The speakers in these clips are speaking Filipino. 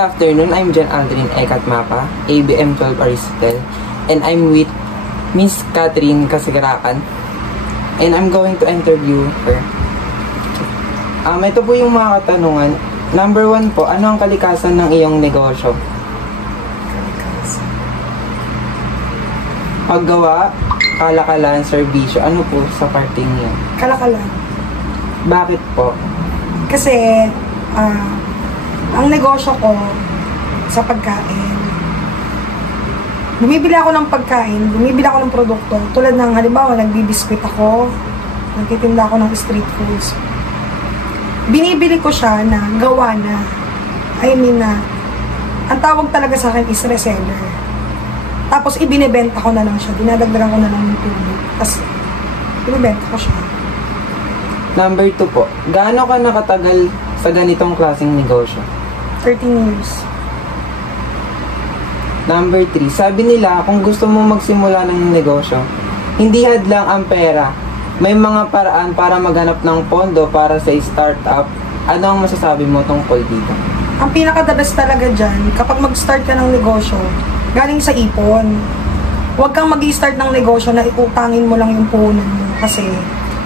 afternoon, I'm Jan Aldrin Ekat Mapa, ABM 12 Aristotle, and I'm with Miss Catherine Kasagarakan, and I'm going to interview her. Ito po yung mga katanungan. Number 1 po, ano ang kalikasan ng iyong negosyo? Paggawa, kalakalan, serbisyo, ano po sa parting niyo? Kalakalan. Bakit po? Kasi, ang negosyo ko sa pagkain, bumibili ako ng pagkain, bumibili ako ng produkto. Tulad ng, halimbawa, nagbibiskwit ako, nagtitinda ako ng street foods. Binibili ko siya na gawa na. Ang tawag talaga sa akin is reseller. Tapos, ibinibenta ko na lang siya. Dinadagdagan ko na lang yung tubo. Tapos, ibibenta ko siya. Number 2 po, gaano ka nakatagal sa ganitong klaseng negosyo? 13 years. Number 3, sabi nila kung gusto mo magsimula ng negosyo, hindi hadlang ang pera. May mga paraan para maghanap ng pondo para sa startup. Ano ang masasabi mo tungkol dito? Ang pinaka-the best talaga dyan, kapag mag-start ka ng negosyo, galing sa ipon. Huwag kang mag-i-start ng negosyo na iutangin mo lang yung puhunan mo. Kasi,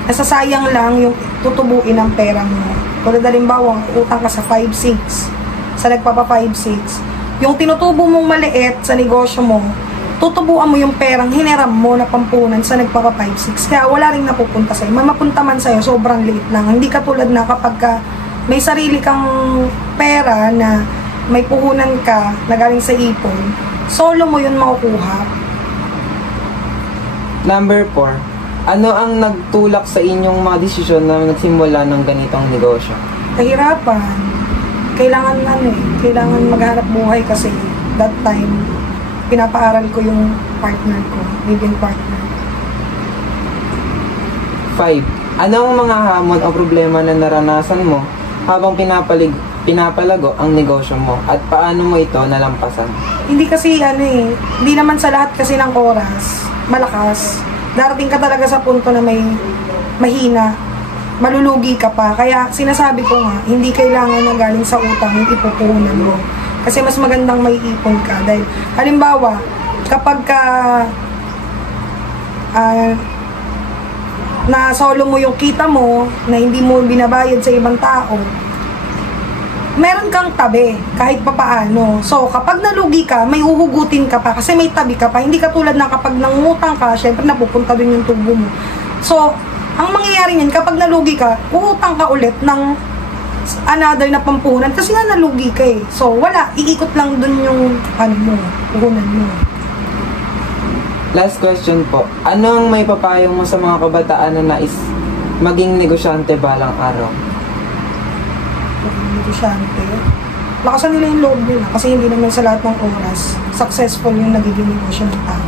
nasasayang lang yung tutubuin ng pera mo. Tulad halimbawa, utang ka sa 5-6, sa nagpapa 5-6. Yung tinutubo mong maliit sa negosyo mo, tutubuan mo yung perang hiniram mo na pampunan sa nagpapa 5-6. Kaya wala rin napupunta sa'yo. May mapunta man sa'yo, sobrang liit lang. Hindi katulad na kapag may sarili kang pera na may puhunan ka na galing sa ipon, solo mo yun makukuha. Number 4, ano ang nagtulak sa inyong mga desisyon na nagsimula ng ganitong negosyo? Kahirapan. Kailangan maghanap buhay kasi that time, pinapaaral ko yung partner ko, living partner. 5, ano ang mga hamon o problema na naranasan mo habang pinapalago ang negosyo mo at paano mo ito nalampasan? Hindi kasi hindi naman sa lahat kasi ng oras, malakas. Darating ka talaga sa punto na may mahina, malulugi ka pa. Kaya sinasabi ko nga, hindi kailangan na galing sa utang yung ipupuhunan mo. Kasi mas magandang may ipon ka. Dahil, halimbawa, kapag na solo mo yung kita mo, na hindi mo binabayad sa ibang tao, meron kang tabi, kahit papaano. So, kapag nalugi ka, may uhugutin ka pa, kasi may tabi ka pa. Hindi katulad na kapag nangutang ka, syempre napupunta din yung tubo mo. So, ang mangyayari niyan, kapag nalugi ka, uutang ka ulit ng another na pampuhunan, kasi nga nalugi ka eh. So, wala, iikot lang dun yung, puhunan mo. Last question po, ano ang may papayo mo sa mga kabataan na nais maging negosyante balang araw? Negosyante, lakasan nila yung loob nila kasi hindi naman sa lahat ng oras successful yung nagiging negosyo ng tao.